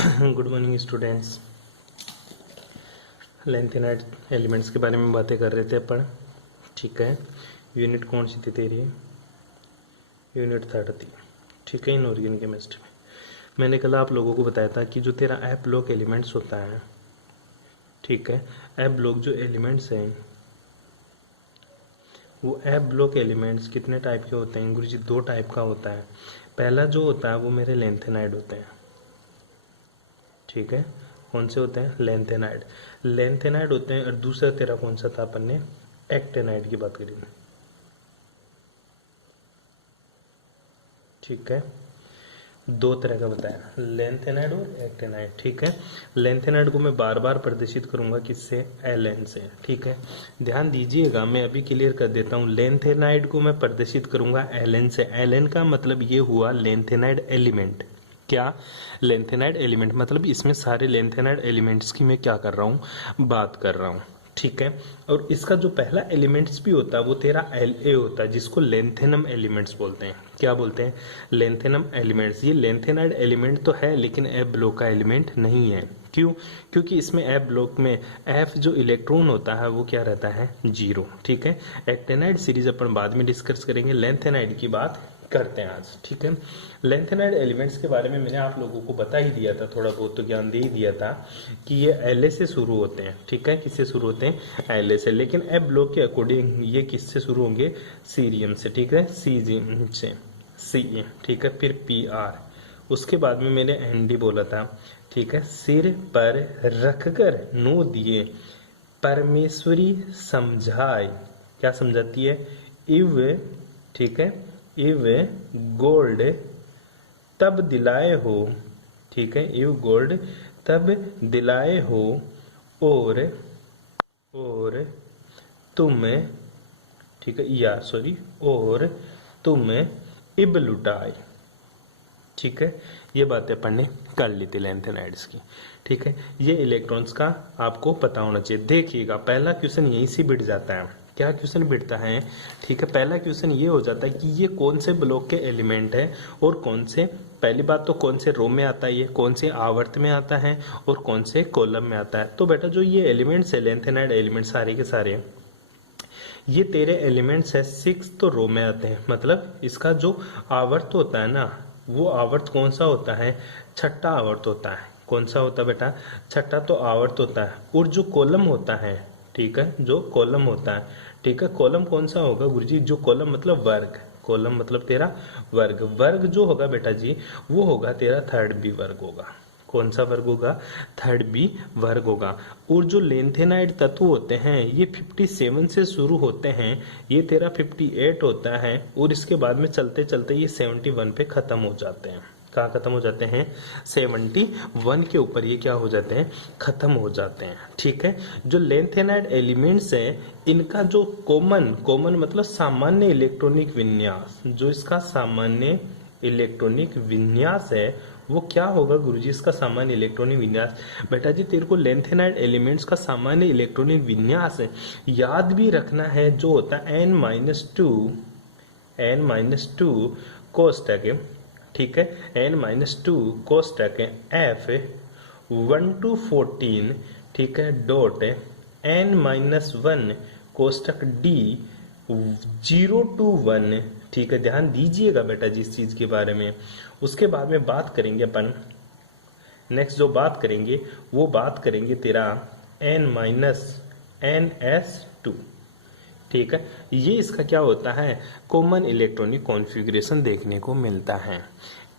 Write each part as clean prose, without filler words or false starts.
Good morning students. Length and elements के बारे में बातें कर रहे थे अपन। ठीक है, यूनिट कौन सी थी तेरी? यूनिट 3 थी। ठीक है, इनऑर्गेनिक केमिस्ट्री में मैंने कल आप लोगों को बताया था कि जो तेरा एफ ब्लॉक एलिमेंट्स होता है, ठीक है, एफ ब्लॉक जो एलिमेंट्स हैं वो एफ ब्लॉक एलिमेंट्स कितने टाइप के होते हैं गुरुजी? 2 टाइप का होता है। पहला जो होता है वो मेरे लेंथेनाइड होते हैं। ठीक है, कौन से होते हैं? लेंथेनाइड होते हैं। और दूसरा तेरा कौन सा था? अपन ने एक्टेनाइड की बात करी। ठीक है, 2 तरह का बताया, लेंथेनाइड और एक्टेनाइड। ठीक है, लेंथेनाइड को मैं बार बार प्रदर्शित करूंगा किससे? एलएन से। ठीक है, ध्यान दीजिएगा, मैं अभी क्लियर कर देता हूं। लेंथेनाइड को मैं प्रदर्शित करूंगा एलएन से। एलएन का मतलब ये हुआ लेंथेनाइड एलिमेंट। क्या? लेंथेनाइड एलिमेंट मतलब इसमें सारे लेंथेनाइड एलिमेंट्स की मैं क्या कर रहा हूँ? बात कर रहा हूँ। ठीक है, और इसका जो पहला एलिमेंट्स भी होता है वो तेरा La होता है, जिसको लेंथेनम एलिमेंट्स बोलते हैं। क्या बोलते हैं? Lanthanum elements. ये लेंथेनाइड एलिमेंट तो है लेकिन एफ ब्लॉक का एलिमेंट नहीं है। क्यों? क्योंकि इसमें एफ ब्लॉक में एफ जो इलेक्ट्रॉन होता है वो क्या रहता है? 0। ठीक है, एक्टेनाइड सीरीज अपन बाद में डिस्कस करेंगे, लेंथेनाइड की बात करते हैं आज। ठीक है, लेंथेनाइड एलिमेंट्स के बारे में मैंने आप लोगों को बता ही दिया था, थोड़ा बहुत तो ज्ञान दे ही दिया था कि ये एल से शुरू होते हैं। ठीक है, किससे शुरू होते हैं? एल से। लेकिन एफ ब्लॉक के अकॉर्डिंग ये किससे शुरू होंगे? सीरियम से। ठीक है, सी से सी। ठीक है, फिर पी आर, उसके बाद में मैंने एनडी बोला था। ठीक है, सिर पर रखकर नो दिए परमेश्वरी समझाए। क्या समझाती है? इव। ठीक है, इव गोल्ड तब दिलाए हो। ठीक है, इव गोल्ड तब दिलाए हो और तुम, ठीक है, या सॉरी, और तुम इब लुटाए। ठीक है, ये बातें अपन ने कर ली थी लेंथेनाइड्स की। ठीक है, ये इलेक्ट्रॉन्स का आपको पता होना चाहिए। देखिएगा, पहला क्वेश्चन यहीं से बिट जाता है। क्या क्वेश्चन बिटता है? ठीक है, पहला क्वेश्चन ये हो जाता है कि ये कौन से ब्लॉक के एलिमेंट है और कौन से, पहली बात तो कौन से रो में आता है, ये कौन से आवर्त में आता है और कौन से कॉलम में आता है। तो बेटा जो ये एलिमेंट्स है, लेंथेनाइड एलिमेंट सारे के सारे, ये तेरे एलिमेंट्स है 6th रो में आते हैं। मतलब इसका जो आवर्त होता है ना, वो आवर्त कौन सा होता है? 6ठा आवर्त होता है। कौन सा होता है बेटा? 6ठा तो आवर्त होता है। और जो कॉलम होता है, ठीक है, जो कॉलम होता है, ठीक है, कॉलम कौन सा होगा गुरुजी? जो कॉलम मतलब वर्ग, कॉलम मतलब तेरा वर्ग। वर्ग जो होगा बेटा जी वो होगा तेरा 3rd बी वर्ग होगा। कौन सा वर्ग होगा? 3rd बी वर्ग होगा। और जो लेंथेनाइड तत्व होते हैं ये 57 से शुरू होते हैं, ये तेरा 58 होता है और इसके बाद में चलते चलते ये 71 पे खत्म हो जाते हैं। कहाँ खत्म हो जाते हैं? 71 के ऊपर ये क्या हो जाते हैं? खत्म हो जाते हैं। ठीक है, जो लेंथेनाइड एलिमेंट्स है इनका जो कॉमन मतलब सामान्य इलेक्ट्रॉनिक विन्यास, जो इसका सामान्य इलेक्ट्रॉनिक विन्यास है वो क्या होगा गुरुजी? इसका सामान्य इलेक्ट्रॉनिक विन्यास, बेटा जी तेरे को लेंथेनाइड एलिमेंट्स का सामान्य इलेक्ट्रॉनिक विन्यास है याद भी रखना है, जो होता है n-2 कोष्टक। ठीक है, n-2 कोष्टक f 1 to 14, ठीक है, डॉट n-1 कोष्टक d 0 to 1। ठीक है, ध्यान दीजिएगा बेटा जी इस चीज के बारे में। उसके बाद में बात करेंगे अपन, नेक्स्ट जो बात करेंगे वो बात करेंगे तेरा n-ns2। ठीक है, ये इसका क्या होता है? कॉमन इलेक्ट्रॉनिक कॉन्फ़िगरेशन देखने को मिलता है।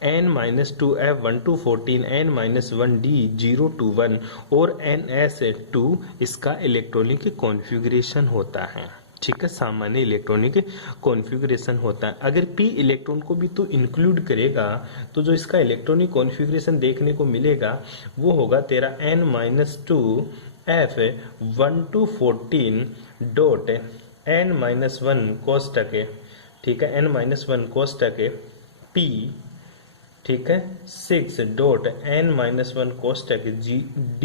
n-2 f 1 to 14, n-1 d 0 to 1 और ns2 इसका इलेक्ट्रॉनिक कॉन्फ़िगरेशन होता है। ठीक है, सामान्य इलेक्ट्रॉनिक कॉन्फ़िगरेशन होता है। अगर p इलेक्ट्रॉन को भी तो इंक्लूड करेगा तो जो इसका इलेक्ट्रॉनिक कॉन्फ़िगरेशन देखने को मिलेगा वो होगा तेरा n-2 f 1 to 14 dot n-1 कोष्टक, ठीक है, n-1 कोष्टक p, ठीक है, 6 dot n-1 कोष्टक d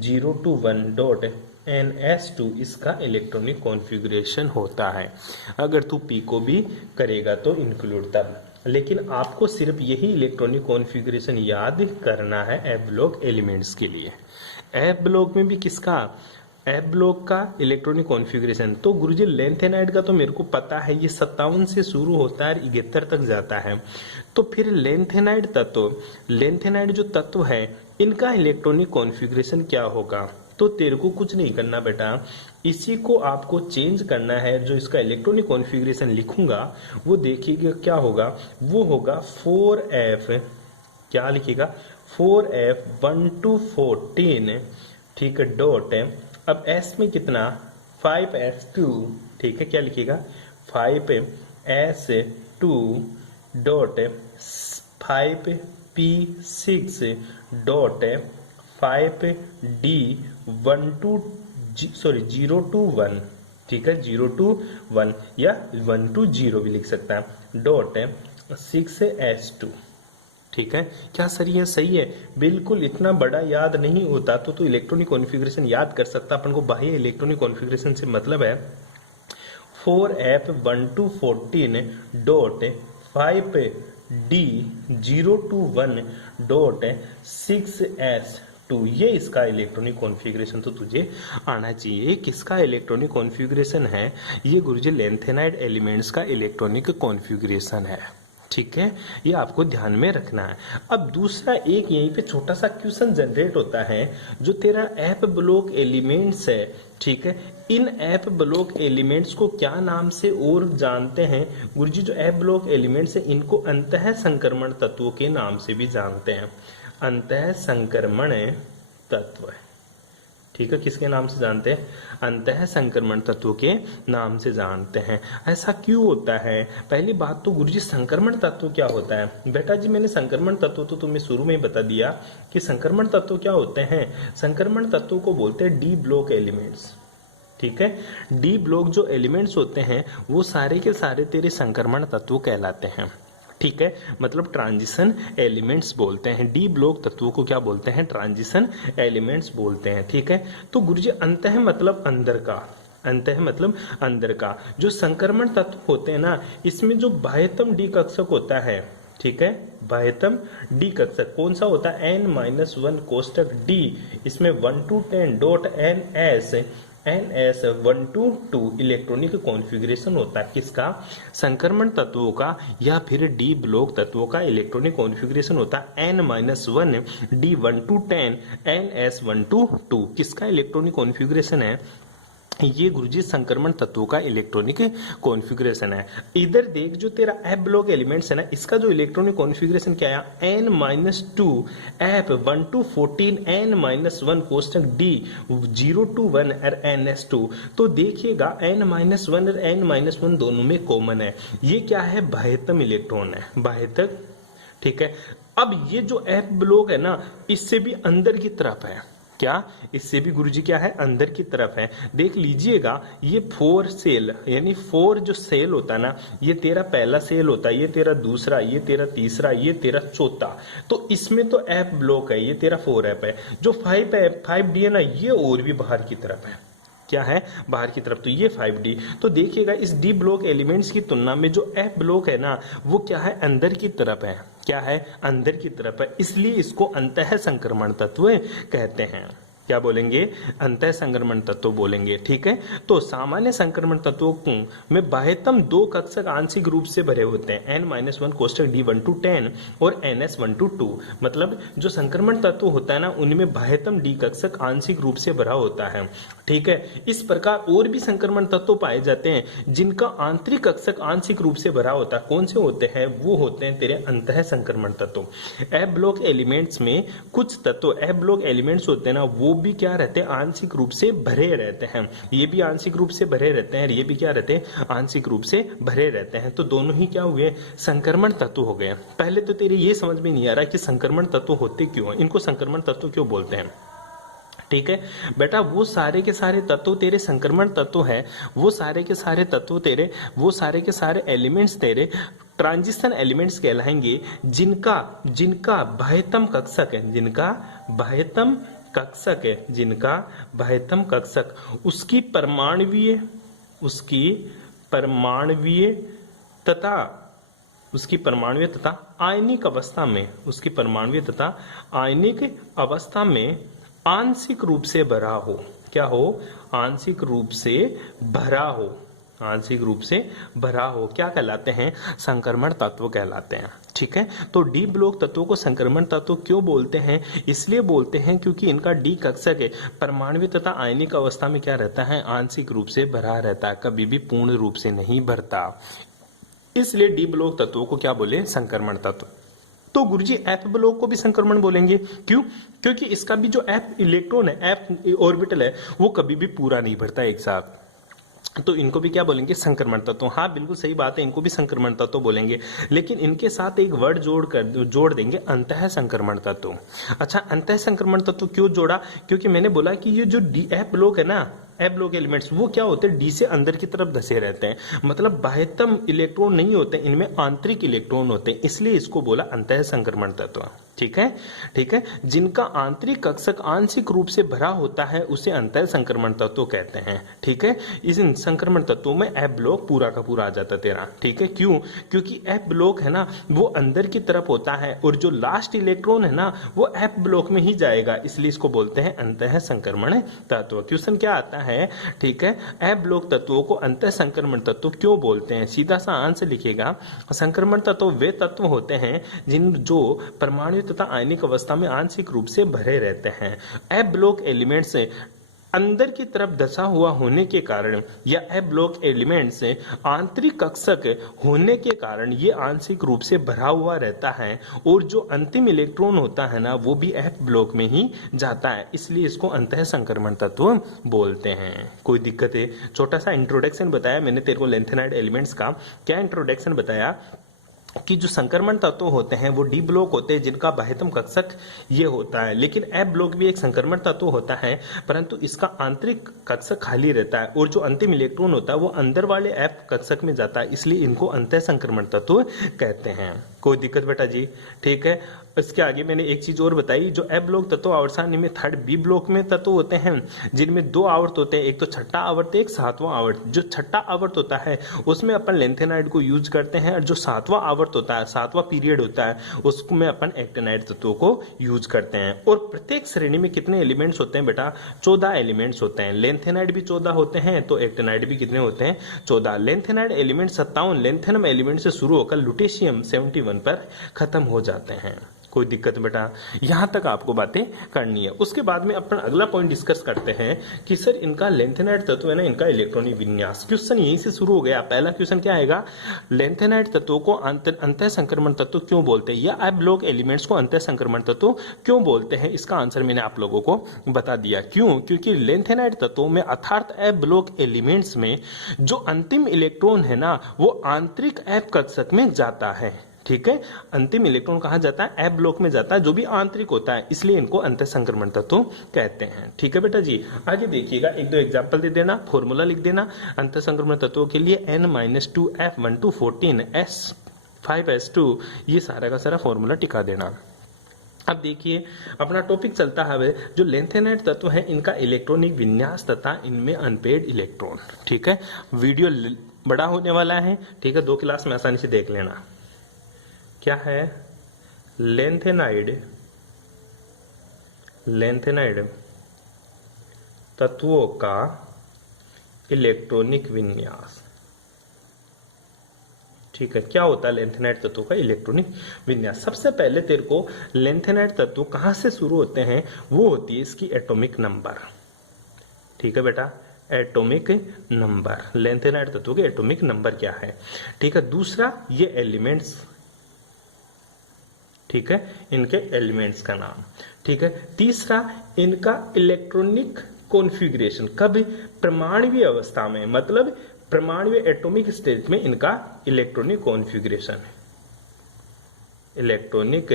0 to 1 dot ns2 इसका इलेक्ट्रॉनिक कॉन्फ़िगरेशन होता है। अगर तू p को भी करेगा तो इंक्लूड तब। लेकिन आपको सिर्फ यही इलेक्ट्रॉनिक कॉन्फ़िगरेशन याद करना है एफ ब्लॉक एलिमेंट्स के लिए। एफ ब्लॉक में भी किसका, एफ ब्लॉक का इलेक्ट्रॉनिक कॉन्फ़िगरेशन। तो गुरुजी लेंथेनाइड का तो मेरे को पता है, ये 57 से शुरू होता है और 71 तक जाता है। तो फिर लेंथेनाइड तत्व, लेंथेनाइड जो तत्व है इनका इलेक्ट्रॉनिक कॉन्फ़िगरेशन क्या होगा। तो तेरे को कुछ नहीं करना बेटा, इसी को आपको चेंज करना है। जो इसका इलेक्ट्रॉनिक कॉन्फ़िगरेशन लिखूंगा वो देखिएगा क्या होगा, वो होगा 4f, क्या लिखिएगा 4f 1 to 14, ठीक है, डॉट है। अब s में कितना 5s2, ठीक है, क्या लिखिएगा 5s2 dot 5p6 dot 5d1 to 0 to 1, ठीक है, 0 to 1 या 1 to 0 भी लिख सकता है, डॉट 6s2, ठीक है। क्या सही है, सही है बिल्कुल। इतना बड़ा याद नहीं होता तो इलेक्ट्रॉनिक कॉन्फ़िगरेशन याद कर सकता। अपन को बाह्य इलेक्ट्रॉनिक कॉन्फ़िगरेशन से मतलब है 4f 1 to 14 dot 5d 0 to 1 dot 6s2, ये इसका इलेक्ट्रॉनिक कॉन्फ़िगरेशन तो तुझे आना चाहिए। किसका इलेक्ट्रॉनिक कॉन्फ़िगरेशन है ये गुरुजी, लेंथेनाइड एलिमेंट्स का इलेक्ट्रॉनिक कॉन्फ़िगरेशन है, ठीक है, ये आपको ध्यान में रखना है। अब दूसरा एक यहीं पे छोटा सा क्वेश्चन जनरेट होता है, जो तेरा एफ ब्लॉक एलिमेंट्स है, ठीक है, इन एफ ब्लॉक एलिमेंट्स को क्या नाम से और जानते हैं गुरुजी। जो एफ ब्लॉक एलिमेंट्स है इनको अंतः संक्रमण तत्वों के नाम से भी जानते हैं, अंतः संक्रमण तत्व, ठीक है, किसके नाम से जानते हैं, अंतः संक्रमण तत्वों के नाम से जानते हैं। ऐसा क्यों होता है, पहली बात तो गुरुजी संक्रमण तत्व क्या होता है। बेटा जी मैंने संक्रमण तत्व तो तुम्हें शुरू में ही बता दिया कि संक्रमण तत्व क्या होते हैं। संक्रमण तत्वों को बोलते हैं डी ब्लॉक एलिमेंट्स, ठीक है। डी ब्लॉक जो एलिमेंट्स होते हैं वो सारे के सारे तेरे संक्रमण तत्व कहलाते हैं, ठीक है, मतलब ट्रांजिशन एलिमेंट्स बोलते हैं। डी ब्लॉक तत्वों को क्या बोलते हैं, ट्रांजिशन एलिमेंट्स बोलते हैं, ठीक है। तो गुरुजी अंतः मतलब अंदर का, अंतः मतलब अंदर का। जो संक्रमण तत्व होते हैं ना, इसमें जो बाह्यतम डी कक्षक होता है, ठीक है, बाह्यतम डी कक्षक कौन सा होता है, n-1 कोष्टक डी, इसमें 1 to 10 dot ns 1 to 2 electronic configuration होता है किसका, संक्रमण तत्वों का, या फिर डी ब्लॉक तत्वों का इलेक्ट्रॉनिक कॉन्फ़िगरेशन होता है n-1 d1 to 10 ns 1 to 2, किसका इलेक्ट्रॉनिक कॉन्फ़िगरेशन है, ये गुरुजी संक्रमण तत्वों का इलेक्ट्रॉनिक कॉन्फ़िगरेशन है। इधर देख जो तेरा एफ ब्लॉक एलिमेंट्स है ना, इसका जो इलेक्ट्रॉनिक कॉन्फ़िगरेशन क्या है, n-2 f 1 to 14 n-1 कोष्टक d 0 to 1 और ns2। तो देखिएगा n-1 और n-1 दोनों में कॉमन है, ये क्या है, बाह्यतम इलेक्ट्रॉन है, बाह्यतक, ठीक है। अब ये जो एफ ब्लॉक है ना, इससे भी अंदर की तरफ है, क्या, इससे भी गुरुजी क्या है, अंदर की तरफ है। देख लीजिएगा ये 4 सेल, यानी 4 जो सेल होता है ना, ये तेरा पहला सेल होता है, ये तेरा दूसरा, ये तेरा तीसरा, ये तेरा चौथा। तो इसमें तो एफ ब्लॉक है, ये तेरा 4f है। जो 5d है ना, ये और भी बाहर की तरफ है, क्या है, बाहर की तरफ, तो ये 5d। तो देखिएगा इस डी ब्लॉक एलिमेंट्स की तुलना में जो एफ ब्लॉक है ना, वो क्या है, अंदर की तरफ है, क्या है, अंदर की तरफ है, इसलिए इसको अंतः संक्रमण तत्व कहते हैं। क्या बोलेंगे, अंतः संक्रमण तत्व बोलेंगे, ठीक है। तो सामान्य संक्रमण तत्वों में बाह्यतम 2 कक्षक आंशिक रूप से भरे होते हैं, n-1 कोष्टक d1 to 10 और ns 1 to 2। मतलब जो संक्रमण तत्व होता है ना, उनमें बाह्यतम डी कक्षक आंशिक रूप से भरा होता है, ठीक है। इस प्रकार और भी संक्रमण तत्व पाए जाते हैं जिनका आंतरिक कक्षक आंशिक रूप से भरा होता है। कौन से होते हैं, वो होते हैं तेरे अंतः संक्रमण तत्व। एफ ब्लॉक एलिमेंट्स में कुछ तत्व एफ ब्लॉक एलिमेंट्स होते हैं ना, वो भी क्या रहते हैं, आंशिक रूप से भरे रहते हैं। ये भी आंशिक रूप से भरे रहते हैं, ये भी क्या रहते हैं, आंशिक रूप से भरे रहते हैं। तो दोनों ही क्या हुए, संक्रमण तत्व हो गए। पहले तो तेरे ये समझ में नहीं आ रहा कि संक्रमण तत्व होते क्यों, इनको संक्रमण तत्व क्यों बोलते हैं, ठीक है बेटा। वो सारे के सारे तत्व तेरे संक्रमण तत्व है, वो सारे के सारे तत्व तेरे, वो सारे के सारे एलिमेंट्स तेरे ट्रांजिशन एलिमेंट्स कहलाएंगे, जिनका बाह्यतम कक्षक है, जिनका बाह्यतम कक्षक है, जिनका बाह्यतम कक्षक उसकी परमाणवीय तथा उसकी परमाणुीय तथा आयनिक अवस्था में, उसकी परमाणुीय तथा आयनिक अवस्था में आंशिक रूप से भरा हो। क्या हो? आंशिक रूप से भरा हो, आंशिक रूप से भरा हो। क्या कहलाते हैं? संक्रमण तत्व कहलाते हैं। ठीक है, तो डी ब्लॉक तत्वों को संक्रमण तत्व क्यों बोलते हैं? इसलिए बोलते हैं क्योंकि इनका डी कक्षक परमाणु तथा आयनिक अवस्था में क्या रहता है? आंशिक रूप से भरा रहता है, कभी भी पूर्ण रूप से नहीं भरता। इसलिए डी ब्लॉक तत्वों को क्या बोले? संक्रमण तत्व। तो गुरुजी एफ ब्लॉक को भी संक्रमण बोलेंगे, क्यों? क्योंकि इसका भी जो एफ इलेक्ट्रॉन है, एफ ऑर्बिटल है, वो कभी भी पूरा नहीं भरता एक साथ, तो इनको भी क्या बोलेंगे? संक्रमण तत्व। हाँ बिल्कुल सही बात है, इनको भी संक्रमण तत्व बोलेंगे, लेकिन इनके साथ एक वर्ड जोड़ देंगे, अंतः संक्रमण तत्व। अच्छा, अंतः संक्रमण तत्व क्यों जोड़ा? क्योंकि मैंने बोला कि ये जो डी एफ ब्लॉक है ना, एफ ब्लॉक एलिमेंट्स, वो क्या होते हैं? डी से अंदर की तरफ धसे रहते हैं, मतलब बाह्यतम इलेक्ट्रॉन नहीं होते, इनमें आंतरिक इलेक्ट्रॉन होते हैं, इसलिए इसको बोला अंतः संक्रमण तत्व। ठीक है, ठीक है, जिनका आंतरिक कक्षक आंशिक रूप से भरा होता है उसे अंतः संक्रमण तत्व कहते हैं। ठीक है, इस संक्रमण तत्वों में एफ ब्लॉक पूरा का पूरा आ जाता तेरा। ठीक है, क्यों? क्योंकि एफ ब्लॉक है ना, वो अंदर की तरफ होता है और जो लास्ट इलेक्ट्रॉन है ना, वो एफ ब्लॉक में ही जाएगा, इसलिए इसको बोलते हैं अंतः संक्रमण तत्व। क्वेश्चन क्या आता है? ठीक है, एफ ब्लॉक तत्वों को अंतः संक्रमण तत्व क्यों बोलते हैं? सीधा सा आंसर लिखेगा, संक्रमण तत्व वे तत्व होते हैं जो परमाणु तथा आयनिक अवस्था में आंशिक रूप से भरे रहते हैं। एफ ब्लॉक एलिमेंट से अंदर की तरफ धसा हुआ होने के कारण या एफ ब्लॉक एलिमेंट से आंतरिक कक्षक होने के कारण ये आंशिक रूप से भरा हुआ रहता है और जो अंतिम इलेक्ट्रॉन होता है ना, वो भी एफ ब्लॉक में ही जाता है, इसलिए इसको अंतः संक्रमण तत्व बोलते हैं। कोई दिक्कत है? छोटा सा इंट्रोडक्शन बताया मैंने तेरे को लेंथेनाइड एलिमेंट्स का। क्या इंट्रोडक्शन बताया? कि जो संक्रमण तत्व होते हैं वो डी ब्लॉक होते हैं, जिनका बाह्यतम कक्षक ये होता है, लेकिन एफ ब्लॉक भी एक संक्रमण तत्व होता है, परंतु इसका आंतरिक कक्षक खाली रहता है और जो अंतिम इलेक्ट्रॉन होता है वो अंदर वाले एफ कक्षक में जाता है, इसलिए इनको अंतः संक्रमण तत्व कहते हैं। कोई दिक्कत बेटा जी? ठीक है, इसके आगे मैंने एक चीज और बताई, जो एफ ब्लॉक तत्व आवर्त सारणी में थर्ड बी ब्लॉक में तत्व होते हैं, जिनमें दो आवर्त होते हैं, एक तो छठा आवर्त, एक सातवां आवर्त। जो छठा आवर्त होता है उसमें अपन लेंथेनाइड को यूज करते हैं, और जो सातवां आवर्त होता है, सातवां पीरियड होता है, उसमें अपन एक्टिनाइड तत्वों को यूज करते हैं। और प्रत्येक श्रेणी में कितने एलिमेंट्स होते हैं बेटा? 14 एलिमेंट्स होते हैं। लेंथेनाइड भी 14 होते हैं, तो एक्टिनाइड भी कितने होते हैं? 14। लेंथेनाइड एलिमेंट 57 लेंथेनम एलिमेंट से शुरू होकर लुटेशियम 71 पर खत्म हो जाते हैं। कोई दिक्कत बेटा? यहां तक आपको बातें करनी है। उसके बाद में अपन अगला पॉइंट डिस्कस करते हैं कि सर इनका लेंथेनाइड तत्व है ना, इनका इलेक्ट्रॉनिक विन्यास। क्वेश्चन यहीं से शुरू हो गया। पहला क्वेश्चन क्या आएगा? लेंथेनाइड तत्वों को अंतः संक्रमण तत्व क्यों बोलते हैं, या एफ ब्लॉक एलिमेंट्स को अंतः संक्रमण तत्व क्यों बोलते हैं? इसका आंसर मैंने आप लोगों को बता दिया। क्यों? क्योंकि लेंथेनाइड तत्वों में अर्थात एफ ब्लॉक एलिमेंट्स में जो अंतिम इलेक्ट्रॉन है ना, वो आंतरिक एफ कक्षक में जाता है। ठीक है, अंतिम इलेक्ट्रॉन कहां जाता है? एफ ब्लॉक में जाता है, जो भी आंतरिक होता है, इसलिए इनको अंतः संक्रमण तत्व कहते हैं। ठीक है बेटा जी, आगे देखिएगा, एक दो एग्जांपल दे देना, फॉर्मूला लिख देना अंतः संक्रमण तत्वों के लिए। N-2F1214S5S2, ये सारा का सारा फॉर्मूला टिका देना। अब देखिए अपना टॉपिक चलता है, जो लेंथेनाइड तत्व है इनका इलेक्ट्रॉनिक विन्यास तथा इनमें अनपेड इलेक्ट्रॉन। ठीक है, वीडियो बड़ा होने वाला है, ठीक है, 2 क्लास में आसानी से देख लेना। क्या है? लेंथेनाइड तत्वों का इलेक्ट्रॉनिक विन्यास। ठीक है, क्या होता है लेंथेनाइड तत्वों का इलेक्ट्रॉनिक विन्यास? सबसे पहले तेरे को लेंथेनाइड तत्व कहां से शुरू होते हैं, वो होती है इसकी एटॉमिक नंबर। ठीक है बेटा, एटॉमिक नंबर, लेंथेनाइड तत्वों के एटॉमिक नंबर क्या है? ठीक है, दूसरा ये एलिमेंट्स, ठीक है, इनके एलिमेंट्स का नाम। ठीक है, तीसरा इनका इलेक्ट्रॉनिक कॉन्फ़िगरेशन, कब? परमाणुीय अवस्था में, मतलब परमाणुीय एटॉमिक स्टेट में इनका इलेक्ट्रॉनिक कॉन्फ़िगरेशन है। इलेक्ट्रॉनिक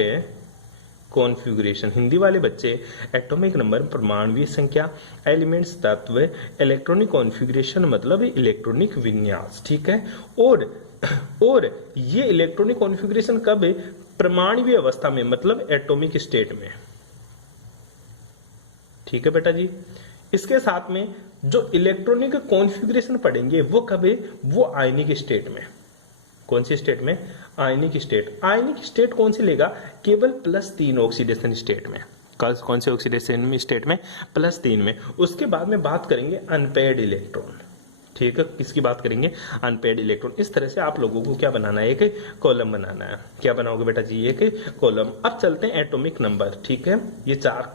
कॉन्फ़िगरेशन, हिंदी वाले बच्चे एटॉमिक नंबर, परमाणुीय संख्या, एलिमेंट्स तत्व, इलेक्ट्रॉनिक कॉन्फ़िगरेशन मतलब इलेक्ट्रॉनिक विन्यास। ठीक है, और ये इलेक्ट्रॉनिक कॉन्फ़िगरेशन कब है? परमाणुीय अवस्था में, मतलब एटॉमिक स्टेट में। ठीक है बेटा जी, इसके साथ में जो इलेक्ट्रॉनिक कॉन्फ़िगरेशन पढ़ेंगे वो कब है? वो आयनिक स्टेट में। कौन सी स्टेट में? आयनिक स्टेट। आयनिक स्टेट कौन सी लेगा? केवल +3 ऑक्सीडेशन स्टेट में। कौन से ऑक्सीडेशन स्टेट में? +3 में। उसके बाद में बात करेंगे अनपेयर्ड इलेक्ट्रॉन। ठीक है, किसकी बात करेंगे? Unpaired electron. इस तरह से आप लोगों को क्या बनाना है? एक कॉलम बनाना है। क्या बनाओगे बेटा जी? एक कॉलम। अब चलते हैं एटॉमिक नंबर। ठीक है, ये 4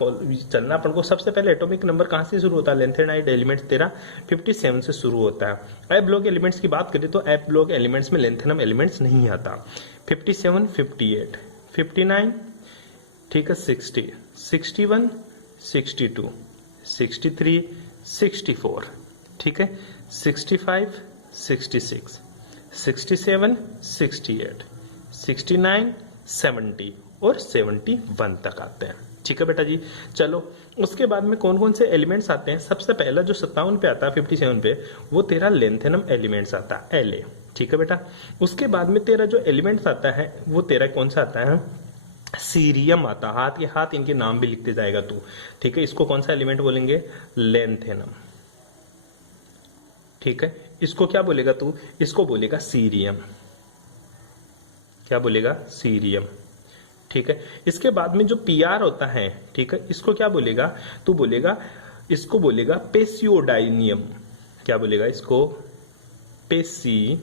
चलना अपन को। सबसे पहले एटॉमिक नंबर कहां से शुरू होता है? लेंथेनाइड एलिमेंट्स तेरा 57 से शुरू होता है। एफ ब्लॉक एलिमेंट्स की बात करें तो एफ ब्लॉक एलिमेंट्स में लेंथेनम एलिमेंट्स नहीं आता। 57, 58, 59, ठीक है, 60, 61, 62, 63, 64, ठीक है, 65, 66, 67, 68, 69, 70 और 71 तक आते हैं। ठीक है बेटा जी। चलो, उसके बाद में कौन कौन से एलिमेंट्स आते हैं? सबसे पहला जो 57 पे आता है, 57 पे, वो तेरा लेंथेनम एलिमेंट्स आता है, La। ठीक है बेटा। उसके बाद में तेरा जो एलिमेंट्स आता है वो तेरा कौन सा आता है? सीरियम आता। हाथ के हाथ इनके नाम भी लिखते जाएगा तू। ठीक है, इसको कौन सा एलिमेंट बोलेंगे? लेंथेनम। ठीक है, इसको क्या बोलेगा तू? इसको बोलेगा सीरियम। क्या बोलेगा? सीरियम। ठीक है, इसके बाद में जो Pr होता है, ठीक है, इसको क्या बोलेगा? तू बोलेगा, इसको बोलेगा पेसियोडाइनियम। क्या बोलेगा इसको? पेसियोडाइमियम।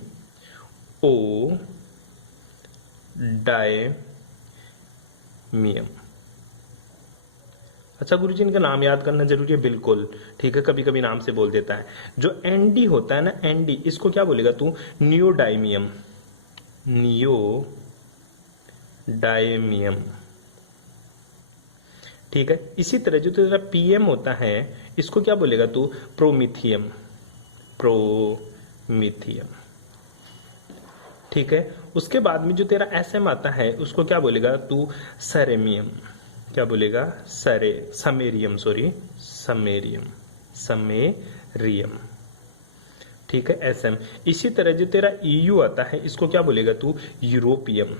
अच्छा गुरुजी, इनका नाम याद करना जरूरी है? बिल्कुल। ठीक है, कभी कभी नाम से बोल देता है। जो एनडी होता है ना, एनडी, इसको क्या बोलेगा तू? नियोडाइमियम। नियोडाइमियम। ठीक है, इसी तरह जो तेरा पीएम होता है, इसको क्या बोलेगा तू? प्रोमिथियम। प्रोमिथियम। ठीक है, उसके बाद में जो तेरा एसएम आता है, उसको क्या बोलेगा तू? सरेमियम। क्या बोलेगा? Samarium, sorry, samarium, samarium. ठीक है, एसएम। इसी तरह जो तेरा ईयू आता है, इसको क्या बोलेगा तू? यूरोपियम।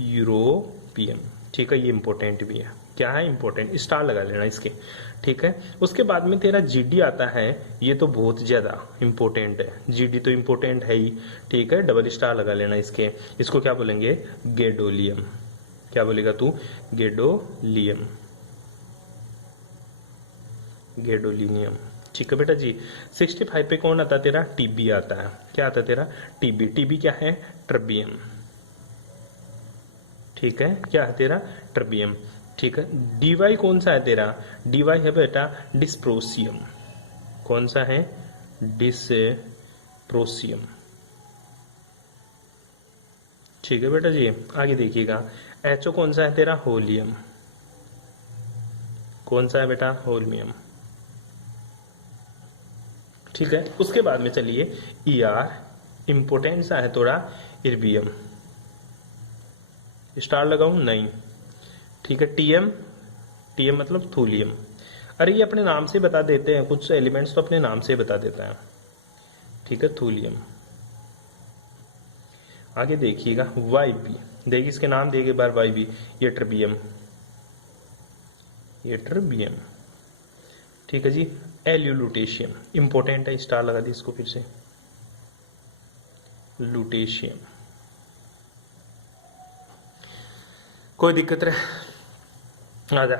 यूरोपियम। ठीक है, ये इंपॉर्टेंट भी है। क्या है? इंपॉर्टेंट। स्टार लगा लेना इसके। ठीक है, उसके बाद में तेरा जीडी आता है, ये तो बहुत ज्यादा इंपॉर्टेंट है। जीडी तो इंपॉर्टेंट है ही। ठीक है, डबल स्टार लगा लेना इसके। इसको क्या बोलेंगे? गैडोलियम। क्या बोलेगा तू? गैडोलियम। गैडोलिनियम। ठीक है बेटा जी। 65 पे कौन आता है तेरा? टीबी आता है। क्या आता है तेरा? टीबी। टीबी क्या है? ट्रबियम। ठीक है, क्या है तेरा? ट्रबियम। ठीक है, डीवाई कौन सा है तेरा? डीवाई है बेटा डिस्प्रोसियम। कौन सा है? डिस्प्रोसियम। ठीक है बेटा जी, आगे देखिएगा। एचओ कौन सा है तेरा? होलियम। कौन सा है बेटा? होलियम। ठीक है, उसके बाद में चलिए ईआर। इंपोर्टेंट सा है थोड़ा, इर्बियम। स्टार लगाऊं? नहीं। ठीक है, टीएम। टीएम मतलब थूलियम। अरे ये अपने नाम से बता देते हैं, कुछ एलिमेंट्स तो अपने नाम से बता देता है। ठीक है, थूलियम। आगे देखिएगा वाईबी। देखिए इसके नाम देगा एक बार, वाईबी। ये ट्रिबियम। ये ट्रिबियम। ठीक है जी। L U lutetium. इंपॉर्टेंट है, स्टार लगा दी इसको फिर से। लुटेशियम। कोई दिक्कत रहे? आजा,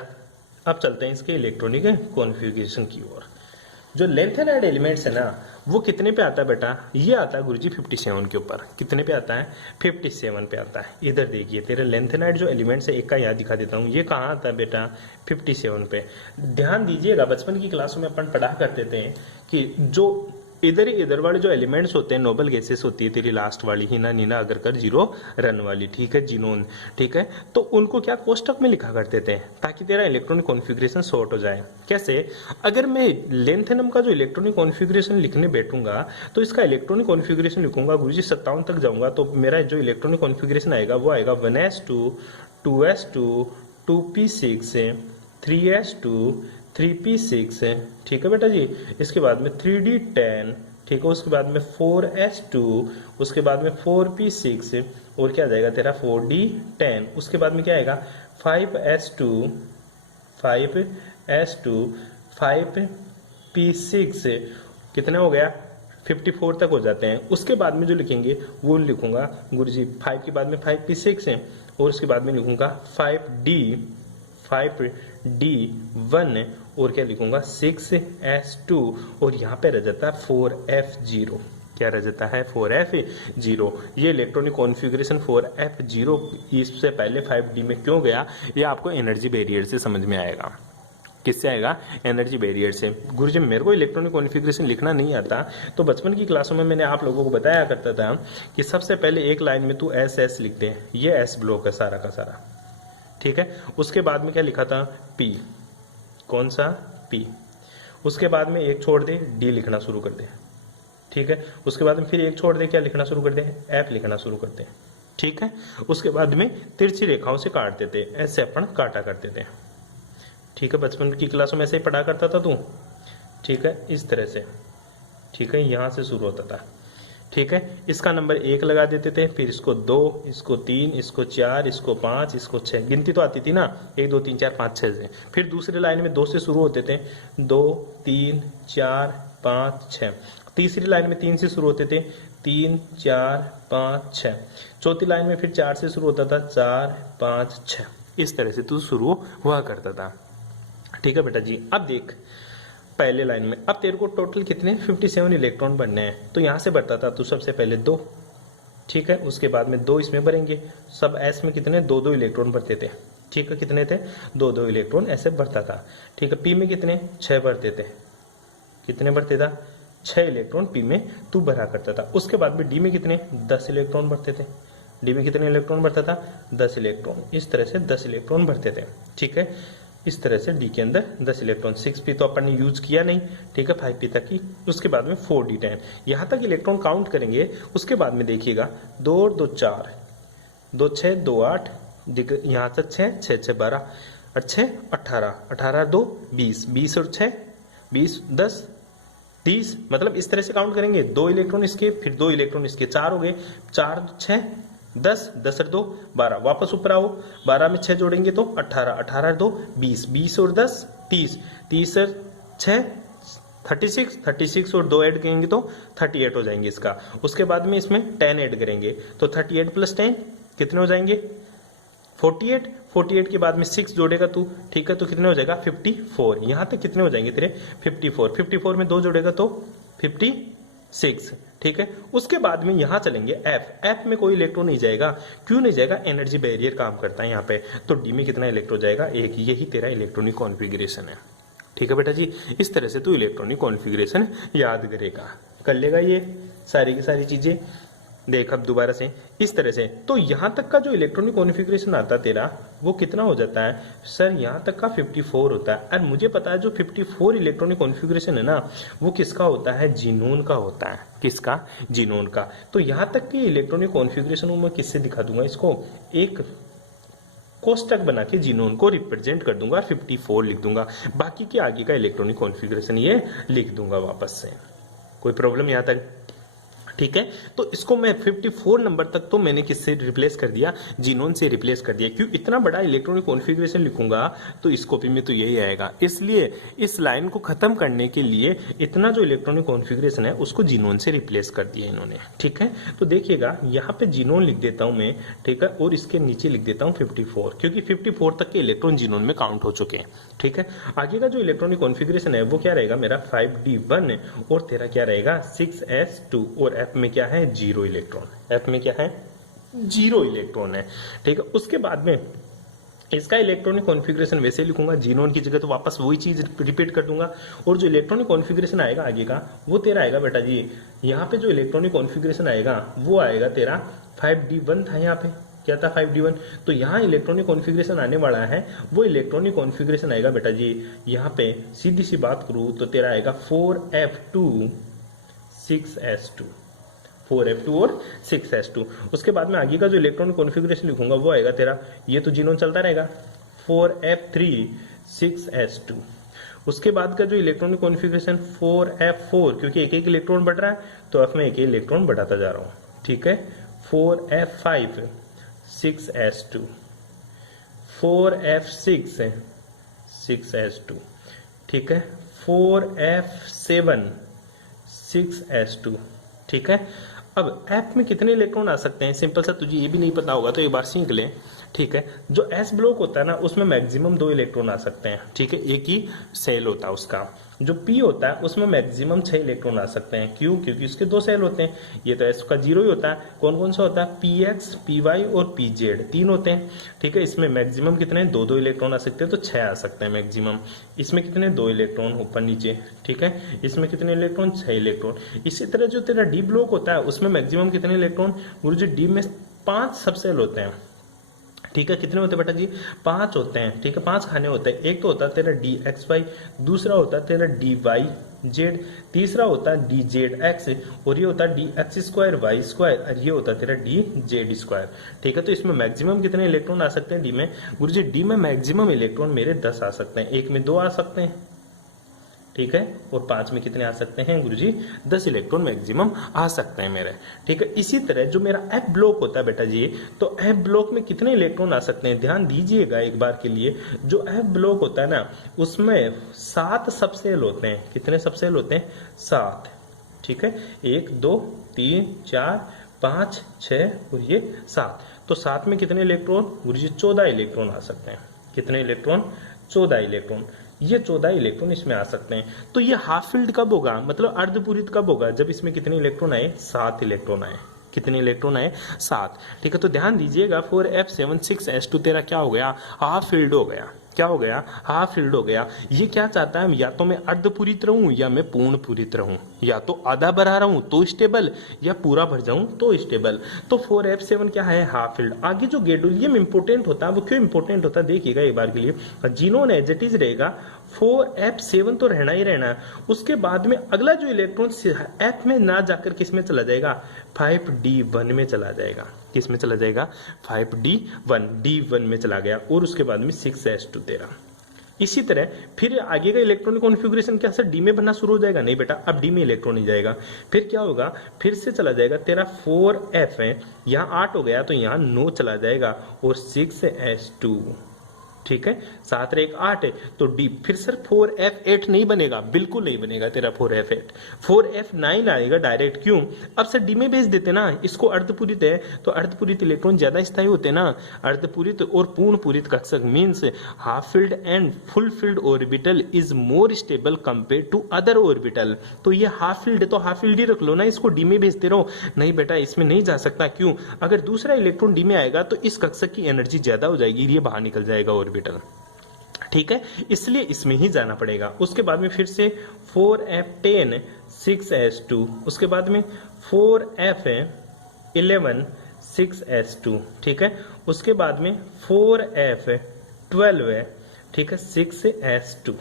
अब चलते हैं इसके इलेक्ट्रॉनिक कॉन्फ़िगरेशन की ओर। जो लेंथेनाइड एलिमेंट्स है ना, वो कितने पे आता है बेटा? ये आता है गुरुजी 57 के ऊपर। कितने पे आता है? 57 पे आता है। इधर देखिए, तेरे लेंथेनाइड जो एलिमेंट्स है, एक का याद दिखा देता हूँ। ये कहाँ आता है बेटा? 57 पे। ध्यान दीजिएगा, बचपन की क्लासों में अपन पढ़ा करते थे कि जो इधर वाले जो एलिमेंट्स होते हैं, नोबल गैसेस होती है तेरी लास्ट वाली, हीना नीना अगर कर जीरो रन वाली, ठीक है, जीनोन। ठीक है, तो उनको क्या कोष्टक में लिखा करते थे ताकि तेरा इलेक्ट्रॉनिक कॉन्फ़िगरेशन सॉर्ट हो जाए। कैसे? अगर मैं लेंथेनम का जो इलेक्ट्रॉनिक कॉन्फ़िगरेशन लिखने बैठूंगा तो इसका इलेक्ट्रॉनिक कॉन्फ़िगरेशन लिखूंगा गुरुजी 57 तक जाऊंगा, तो मेरा जो इलेक्ट्रॉनिक कॉन्फ़िगरेशन आएगा वो आएगा 1s2 2s2 2p6 3s2 3p6 है। ठीक है बेटा जी। इसके बाद में 3d10, ठीक है, उसके बाद में 4s2, उसके बाद में 4p6 और क्या आ जाएगा तेरा? 4d10। उसके बाद में क्या आएगा? 5s2 5p6 कितने हो गया? 54 तक हो जाते हैं। उसके बाद में जो लिखेंगे वो लिखूंगा गुरुजी 5 के बाद में 5p6 है, और उसके बाद में लिखूंगा 5d1 और क्या लिखूंगा 6s2, और यहाँ पे रह जाता है 4f0। क्या रह जाता है 4f0। ये इलेक्ट्रॉनिक कॉन्फ़िगरेशन 4f0 इससे पहले 5d में क्यों गया, ये आपको एनर्जी बैरियर से समझ में आएगा। किससे आएगा, एनर्जी बैरियर से। गुरुजी मेरे को इलेक्ट्रॉनिक कॉन्फ़िगरेशन लिखना नहीं आता, तो बचपन की क्लासों में मैंने आप लोगों को बताया करता था कि सबसे पहले एक लाइन में तू एस एस लिखते हैं, ये एस ब्लॉक है सारा का सारा, ठीक है। उसके बाद में क्या लिखा था पी, कौन सा पी। उसके बाद में एक छोड़ दे डी लिखना शुरू कर दे, ठीक है। उसके बाद में फिर एक छोड़ दे क्या लिखना शुरू कर दे, एफ लिखना शुरू करते हैं, ठीक है। उसके बाद में तिरछी रेखाओं से काट देते, ऐसे अपन काटा करते थे, ठीक है। बचपन की क्लासों में ऐसे ही पढ़ा करता था तू, ठीक है, इस तरह से, ठीक है। यहां से शुरू होता था, ठीक है। इसका नंबर 1 लगा देते थे, फिर इसको 2, इसको 3, इसको 4, इसको 5, इसको 6, गिनती तो आती थी ना 1 2 3 4 5 6 से। फिर दूसरे लाइन में 2 से शुरू होते थे, 2 3 4 5 6। तीसरी लाइन में 3 से शुरू होते थे, 3 4 5 6। चौथी लाइन में फिर 4 से शुरू होता था, 4 5 6। इस तरह से तू शुरू हुआ करता था, ठीक है बेटा जी। अब देख पहले लाइन में, अब तेरे को टोटल कितने 57 इलेक्ट्रॉन बनने हैं, तो यहां से भरता था तू सबसे पहले 2, ठीक है। उसके बाद में 2 इसमें भरेंगे, सब एस में कितने 2 इलेक्ट्रॉन भरते थे, ठीक है। कितने थे 2 इलेक्ट्रॉन ऐसे भरता था, ठीक है। पी में कितने 6 भरते थे, कितने भरते था 6 इलेक्ट्रॉन पी में तू भरा करता था। उसके बाद में डी में कितने 10 इलेक्ट्रॉन भरते थे, डी में कितने इलेक्ट्रॉन भरता था 10 इलेक्ट्रॉन, इस तरह से 10 इलेक्ट्रॉन भरते थे, ठीक है। इस तरह से डी के अंदर 10 इलेक्ट्रॉन, 6p तो अपन ने यूज किया नहीं, ठीक है, 5p तक ही। उसके बाद में 4d10 यहां तक इलेक्ट्रॉन काउंट करेंगे। उसके बाद में देखिएगा 2 और 2 4, 2 6 2 8, यहां तक 6 6 6 12 और 6 18, 18 2 20, 20 और 6 20 10 30, मतलब इस तरह से काउंट करेंगे। 2 इलेक्ट्रॉन इसके, फिर 2 इलेक्ट्रॉन इसके, 4 हो गए, 4 6 10, 10 और 2 12, वापस ऊपर आओ, 12 में 6 जोड़ेंगे तो 18, 18 और 2 20, 20 और 10 30, 30 और 6 36, 36 और 2 ऐड करेंगे तो 38 हो जाएंगे इसका। उसके बाद में इसमें 10 ऐड करेंगे तो 38 प्लस 10 कितने हो जाएंगे 48, 48 के बाद में 6 जोड़ेगा तू, ठीक है, तो कितने हो जाएगा 54। यहां तक कितने हो जाएंगे तेरे 54, 54 में 2 जोड़ेगा तो 56, ठीक है। उसके बाद में यहां चलेंगे एफ, एफ में कोई इलेक्ट्रॉन नहीं जाएगा, क्यों नहीं जाएगा, एनर्जी बैरियर काम करता है यहाँ पे। तो डी में कितना इलेक्ट्रॉन जाएगा 1, यही तेरा इलेक्ट्रॉनिक कॉन्फ़िगरेशन है, ठीक है बेटा जी। इस तरह से तू इलेक्ट्रॉनिक कॉन्फ़िगरेशन याद करेगा, कर लेगा ये सारी की सारी चीजें। देख अब दोबारा से इस तरह से, तो यहां तक का जो इलेक्ट्रॉनिक कॉन्फ़िगरेशन आता तेरा वो कितना हो जाता है सर, यहां तक का 54 होता है। और मुझे पता है जो 54 इलेक्ट्रॉनिक कॉन्फ़िगरेशन है ना वो किसका होता है, जीनोन का होता है। किसका, जीनोन का। तो यहां तक की इलेक्ट्रॉनिक कॉन्फ़िगरेशन मैं किससे दिखा दूंगा, इसको एक कोष्टक बना के जीनोन को रिप्रेजेंट कर दूंगा, 54 लिख दूंगा, बाकी के आगे का इलेक्ट्रॉनिक कॉन्फ़िगरेशन ये लिख दूंगा वापस से। कोई प्रॉब्लम यहां तक, ठीक है। तो इसको मैं 54 नंबर तक तो मैंने किससे रिप्लेस कर दिया, जीनोन से रिप्लेस कर दिया। क्यों, इतना बड़ा इलेक्ट्रॉनिक कॉन्फ़िगरेशन लिखूंगा तो इस कॉपी में तो यही आएगा, इसलिए इस लाइन को खत्म करने के लिए इतना जो इलेक्ट्रॉनिक कॉन्फ़िगरेशन है उसको जीनोन से रिप्लेस कर दिया इन्होंने, ठीक है। तो देखिएगा यहाँ पे जीनोन लिख देता हूं मैं, ठीक है, और इसके नीचे लिख देता हूँ 54, क्योंकि 54 तक के इलेक्ट्रॉन जीनोन में काउंट हो चुके हैं, ठीक है। आगे का जो इलेक्ट्रॉनिक कॉन्फ़िगरेशन है वो क्या रहेगा मेरा 5d1 और तेरा क्या रहेगा 6s2, और एफ में क्या है 0 इलेक्ट्रॉन, एफ में क्या है 0 इलेक्ट्रॉन है, ठीक है। उसके बाद में इसका इलेक्ट्रॉनिक कॉन्फ़िगरेशन वैसे लिखूंगा, जीनोन की जगह तो वापस वही चीज रिपीट कर दूंगा, और जो इलेक्ट्रॉनिक कॉन्फ़िगरेशन आएगा आगे का वो तेरा आएगा बेटा जी, यहाँ पे जो इलेक्ट्रॉनिक कॉन्फ़िगरेशन आएगा वो आएगा तेरा 5d1 था, यहाँ पे क्या था 5d1, तो यहाँ इलेक्ट्रॉनिक कॉन्फ़िगरेशन आने वाला है, वो इलेक्ट्रॉनिक कॉन्फ़िगरेशन आएगा बेटा जी, यहाँ पे सीधी सी बात करूं तो तेरा आएगा 4f2 6s2, 4f2 और 6s2। उसके बाद में आगे का जो इलेक्ट्रॉनिक कॉन्फ़िगरेशन लिखूंगा वो आएगा तेरा, ये तो जीनोन चलता रहेगा 4f3 6s2। उसके बाद का जो इलेक्ट्रॉनिक कॉन्फ़िगरेशन 4f4, क्योंकि एक एक इलेक्ट्रॉन बढ़ रहा है तो एफ में एक इलेक्ट्रॉन बढ़ाता जा रहा हूं, ठीक है। 4f5 6s2, 4f6 6s2, ठीक है। 4f7 6s2। ठीक है, अब F में कितने इलेक्ट्रॉन आ सकते हैं, सिंपल सा, तुझे ये भी नहीं पता होगा तो एक बार सीख ले। ठीक है, जो S ब्लॉक होता है ना उसमें मैक्सिमम 2 इलेक्ट्रॉन आ सकते हैं। ठीक है, एक ही सेल होता है उसका। जो P होता है उसमें मैक्सिमम 6 इलेक्ट्रॉन आ सकते हैं। क्यों? क्योंकि उसके 2 सेल होते हैं। ये तो S का 0 ही होता है। कौन कौन सा होता है? PX, PY और PZ 3 होते हैं। ठीक है, इसमें मैक्सिमम कितने? 2 इलेक्ट्रॉन आ सकते हैं, तो 6 आ सकते हैं मैक्सिमम। इसमें कितने? 2 इलेक्ट्रॉन ऊपर नीचे। ठीक है, इसमें कितने इलेक्ट्रॉन? 6 इलेक्ट्रॉन। इसी तरह जो तेरा D ब्लॉक होता है उसमें मैक्सिमम कितने इलेक्ट्रॉन? गुरुजी D में 5 सबसेल होते हैं। ठीक है, कितने होते हैं बेटा जी? 5 होते हैं। ठीक है, 5 खाने होते हैं। एक तो होता है तेरा DXY, दूसरा होता है तेरा DYZ, तीसरा होता है DZX और ये होता है DX2Y2 और ये होता है तेरा DZ2। ठीक है, तो इसमें मैक्सिमम कितने इलेक्ट्रॉन आ सकते हैं D में? गुरुजी D में मैक्सिमम इलेक्ट्रॉन मेरे 10 आ सकते हैं। एक में 2 आ सकते हैं। ठीक है, और 5 में कितने आ सकते हैं गुरुजी? 10 इलेक्ट्रॉन मैक्सिमम आ सकते हैं मेरे। ठीक है, इसी तरह जो मेरा F ब्लॉक होता है बेटा जी, तो F ब्लॉक में कितने इलेक्ट्रॉन आ सकते हैं? ध्यान दीजिएगा एक बार के लिए। जो F ब्लॉक होता है ना उसमें 7 सबसेल होते हैं। कितने सबसेल होते हैं? 7। ठीक है, 1 2 3 4 5 6 और ये 7। तो 7 में कितने इलेक्ट्रॉन? गुरुजी 14 इलेक्ट्रॉन आ सकते हैं। कितने इलेक्ट्रॉन? 14 इलेक्ट्रॉन। ये 14 इलेक्ट्रॉन इसमें आ सकते हैं। तो ये हाफ फील्ड कब होगा, मतलब अर्धपूरित कब होगा? जब इसमें कितने इलेक्ट्रॉन आए? 7 इलेक्ट्रॉन आए। कितने इलेक्ट्रॉन आए? 7। ठीक है, तो ध्यान दीजिएगा 4f76s2 तेरा क्या हो गया? हाफ फील्ड हो गया। क्या हो गया? हाफ फील्ड हो गया। ये क्या चाहता है? या तो मैं अर्धपूरित रहूं या मैं पूर्ण पूरित रहूं, या तो आधा भरा रहूं तो स्टेबल, या पूरा भर जाऊं तो स्टेबल। तो 4f7 क्या है? Half field. आगे जो गैडोलियम इंपोर्टेंट होता है वो क्यों इंपोर्टेंट होता है देखिएगा एक बार के लिए। जीनोन एज इट इज रहेगा, 4f7 तो रहना ही रहना है। उसके बाद में अगला जो इलेक्ट्रॉन F में ना जाकर किस में चला जाएगा? 5d1 में चला जाएगा। किस में चला जाएगा? 5d1, d1 में चला गया। और उसके बाद में 6s2 तेरा। इसी तरह फिर आगे का इलेक्ट्रॉनिक कॉन्फ़िगरेशन क्या सर? डी में बनना शुरू हो जाएगा? नहीं बेटा, अब डी में इलेक्ट्रॉन नहीं जाएगा। फिर क्या होगा? फिर से चला जाएगा तेरा 4f है, यहाँ 8 हो गया तो यहाँ 9 चला जाएगा और 6s2। ठीक है, 7 1 8 है तो डी। फिर सर 4f8 नहीं बनेगा, बिल्कुल नहीं बनेगा तेरा 4f8। 4f9 आएगा डायरेक्ट। क्यों? अब सर डी में भेज देते ना, इसको अर्धपूरित है तो अर्धपूरित इलेक्ट्रॉन ज्यादा स्थायी होते हैं ना। अर्धपूरित और पूर्ण पूरित कक्षक means half field and full field orbital is more stable compare to other orbital. तो ये हाफ फील्ड है तो हाफ फील्ड ही रख लो ना, इसको डी में भेजते रहो। नहीं बेटा, इसमें नहीं जा सकता। क्यों? अगर दूसरा इलेक्ट्रॉन डी में आएगा तो इस कक्षक की एनर्जी ज्यादा हो जाएगी, ये बाहर निकल जाएगा ऑर्बिटल। ठीक है, इसलिए इसमें ही जाना पड़ेगा। उसके बाद में फिर से 4f10 6s2, उसके बाद में 4f11 6s2। ठीक है, उसके बाद में 4f12 है, ठीक है, 6s2।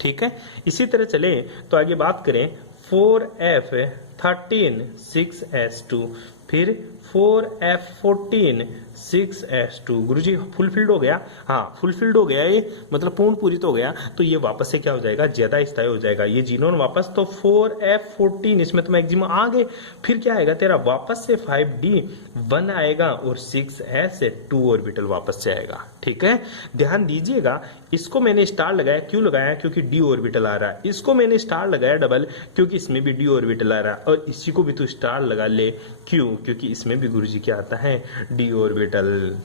ठीक है, इसी तरह चले तो आगे बात करें 4f13 6s2, फिर 4f14 6s2। गुरुजी फुलफिल्ड हो गया? हाँ, फुलफिल्ड हो गया, ये मतलब पूर्ण पूरित हो गया। तो ये वापस से क्या हो जाएगा? ज्यादा स्थायी हो जाएगा ये जीनोन वापस। तो 4f14 इसमें तो मैक्सिमम आ गए। फिर क्या आएगा तेरा? वापस से 5d1 आएगा और 6s2 ऑर्बिटल वापस से आएगा। ठीक है, ध्यान दीजिएगा, इसको मैंने स्टार लगाया। क्यों लगाया? क्योंकि डी ऑर्बिटल आ रहा है। इसको मैंने स्टार लगाया डबल, क्योंकि इसमें भी डी ऑर्बिटल आ रहा है। और इसी को भी तू स्टार लगा ले। क्यों? क्योंकि इसमें भी गुरुजी क्या आता है? D orbital.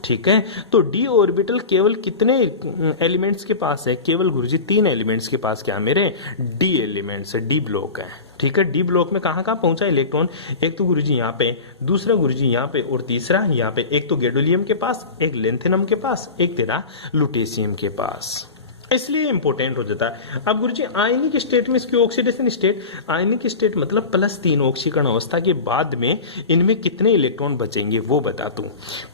ठीक है, तो डी ऑर्बिटल केवल कितने एलिमेंट्स के पास है? केवल गुरुजी 3 एलिमेंट्स के पास क्या मेरे? डी एलिमेंट्स, डी ब्लॉक है। ठीक है, डी ब्लॉक में कहां कहां पहुंचा इलेक्ट्रॉन? एक तो गुरुजी यहाँ पे, दूसरा गुरुजी यहाँ पे और तीसरा यहाँ पे। एक तो गैडोलियम के पास, एक लेंथेनम के पास, एक तेरा लुटेशियम के पास। इसलिए इंपॉर्टेंट हो जाता है। अब गुरुजी आयनिक स्टेट में इसकी ऑक्सीडेशन स्टेट, आयनिक स्टेट मतलब +3 ऑक्सीकरण अवस्था के बाद में इनमें कितने इलेक्ट्रॉन बचेंगे वो बता तू।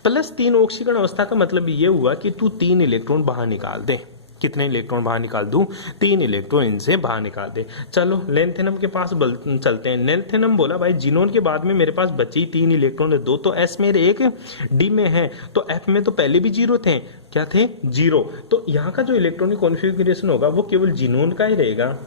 +3 ऑक्सीकरण अवस्था का मतलब ये हुआ कि तू 3 इलेक्ट्रॉन बाहर निकाल दे। कितने इलेक्ट्रॉन बाहर निकाल दूं? 3 इलेक्ट्रॉन इनसे बाहर निकाल दे। चलो लेंथेनम के पास चलते हैं। लेंथेनम बोला भाई जीनोन के बाद में मेरे पास बची 3 इलेक्ट्रॉन, 2 तो एस में, एक डी में है। तो एफ में तो पहले भी 0 थे। क्या थे? 0। तो यहाँ का जो इलेक्ट्रॉनिक कॉन्फ़िगरेशन होगा वो केवल जीनोन का ही रहेगा,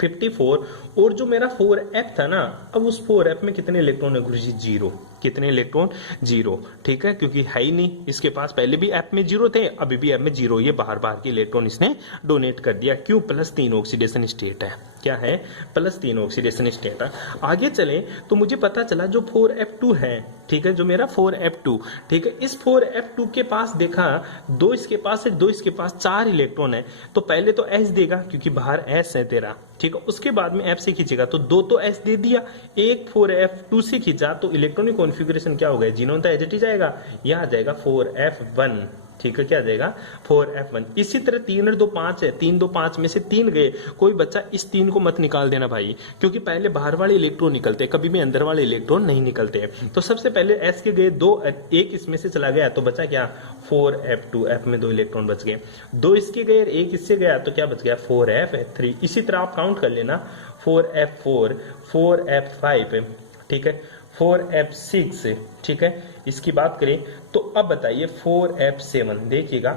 54। और जो मेरा 4f था ना, अब उस 4f में कितने इलेक्ट्रॉन है गुरुजी? 0। कितने इलेक्ट्रॉन? 0। ठीक है, क्योंकि है ही नहीं इसके पास, पहले भी f में 0 थे, अभी भी f में 0। ये बाहर बाहर के इलेक्ट्रॉन इसने डोनेट कर दिया। क्यों? +3 ऑक्सीडेशन स्टेट है। क्या है, +3 ऑक्सीडेशन स्टेट। आगे चले तो मुझे पता चला जो 4f2 है, ठीक है, जो मेरा 4f2, ठीक है, इस 4f2 के पास देखा 2 इसके पास है, 2 इसके पास 4 इलेक्ट्रॉन है, तो पहले तो s देगा क्योंकि बाहर s है तेरा, ठीक है, उसके बाद में f से खींचेगा तो 2 तो s दे दिया, एक 4f2 से खींचा तो इलेक्ट्रॉनिक कॉन्फ़िगरेशन क्या हो गया, जीनोन तो एज इट इज आएगा, यह आ जाएगा 4f1, ठीक है, क्या आ जाएगा 4f1। इसी तरह 3 और 2 5 है, 3 2 5 में से 3 गए, कोई बच्चा इस 3 को मत निकाल देना भाई, क्योंकि पहले बाहर वाले इलेक्ट्रॉन निकलते हैं, कभी भी अंदर वाले इलेक्ट्रॉन नहीं निकलते हैं। तो सबसे पहले s के गए 2, एक इसमें से चला गया तो बचा क्या 4f2, f में 2 इलेक्ट्रॉन बच गए, 2 इसके गए, एक इससे गया तो क्या बच गया 4f3। इसी तरह आप काउंट कर लेना 4f4, 4f5, ठीक है, 4f6, ठीक है। इसकी बात करें तो अब बताइए 4f7, देखिएगा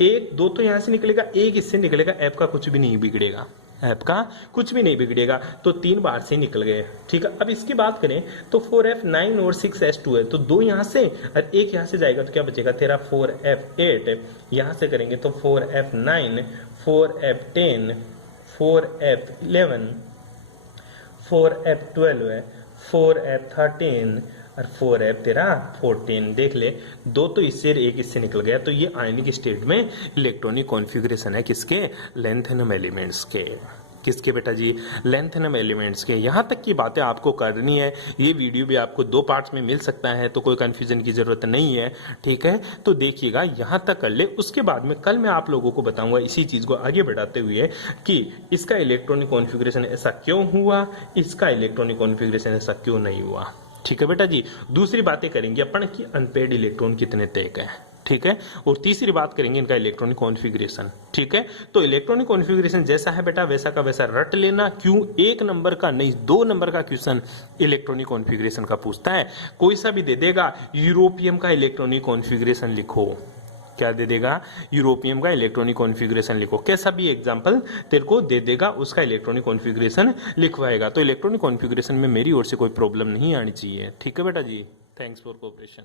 1 2 तो यहां से निकलेगा, एक इससे निकलेगा, f का कुछ भी नहीं बिगड़ेगा, f का कुछ भी नहीं बिगड़ेगा, तो 3 बाहर से निकल गए, ठीक है। अब इसकी बात करें तो 4f9 और 6s2 है, तो 2 यहां से और एक यहां से जाएगा तो क्या बचेगा तेरा 4f8, यहां से करेंगे तो 4f9, 4f10, 4f11, 4f12 है, 4f13 और 4f तेरा 14। देख ले 2 तो इससे एक इससे निकल गया, तो ये आयनिक स्टेट में इलेक्ट्रॉनिक कॉन्फ़िगरेशन है किसके, लेंथेनम एलिमेंट्स के, किसके बेटा जी, लेंथेनम एलिमेंट्स के। यहां तक की बातें आपको करनी है, ये वीडियो भी आपको 2 पार्ट्स में मिल सकता है, तो कोई कंफ्यूजन की जरूरत नहीं है, ठीक है। तो देखिएगा यहां तक कर ले, उसके बाद में कल मैं आप लोगों को बताऊंगा इसी चीज को आगे बढ़ाते हुए कि इसका इलेक्ट्रॉनिक कॉन्फ़िगरेशन ऐसा क्यों हुआ, इसका इलेक्ट्रॉनिक कॉन्फ़िगरेशन ऐसा क्यों नहीं हुआ, ठीक है बेटा जी। दूसरी बातें करेंगे अपन की अनपेड इलेक्ट्रॉन कितने तय है, ठीक है, और तीसरी बात करेंगे इनका इलेक्ट्रॉनिक कॉन्फ़िगरेशन, ठीक है। तो इलेक्ट्रॉनिक कॉन्फ़िगरेशन जैसा है बेटा वैसा का वैसा रट लेना, क्यों 1 नंबर का नहीं 2 नंबर का क्वेश्चन इलेक्ट्रॉनिक कॉन्फ़िगरेशन का पूछता है, कोई सा भी दे देगा, यूरोपियम का इलेक्ट्रॉनिक कॉन्फ़िगरेशन लिखो, क्या दे देगा, यूरोपियम का इलेक्ट्रॉनिक कॉन्फ़िगरेशन लिखो, कैसा भी एग्जांपल तेरे को दे देगा उसका इलेक्ट्रॉनिक कॉन्फ़िगरेशन लिखवाएगा। तो इलेक्ट्रॉनिक कॉन्फ़िगरेशन में मेरी ओर से कोई प्रॉब्लम नहीं आनी चाहिए, ठीक है बेटा जी। Thanks for cooperation.